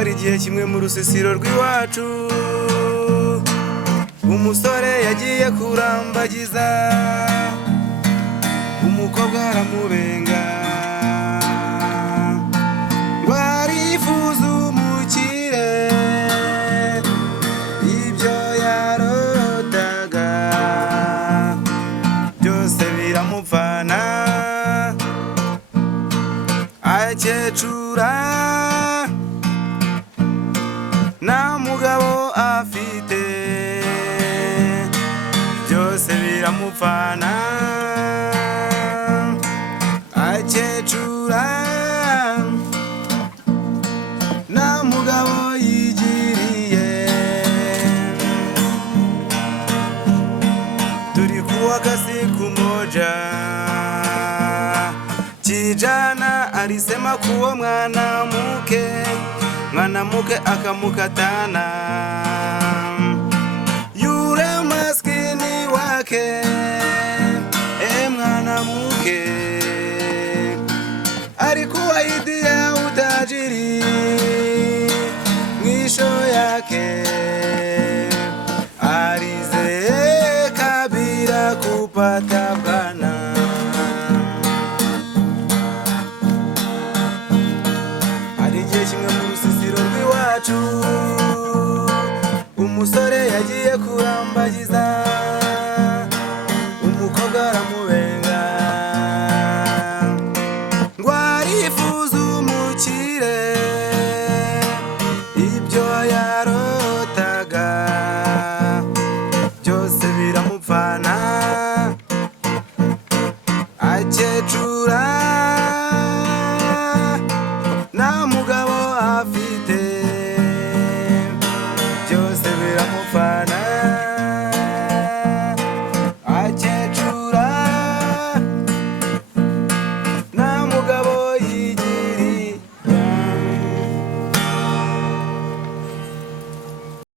Hari igihe kimwe mu rusisiro rw'iwacu umusore yagiye kurambagiza, umukobwa aramubenga ngo arifuza umukire, ibyo yarotaga byose biramupfana, akecura nta mugabo afite, byose biramupfana, akecura nta mugabo yigiriye. Tulikuwa siku moja, kijana alisema kuwa mwanamke akamukatana yule maskini wake. Mwanamke alikuahidia utajiri, mwisho yake alizeeka bila kupata bwana. Hari igihe kimwe mu rusisiro rw'iwacu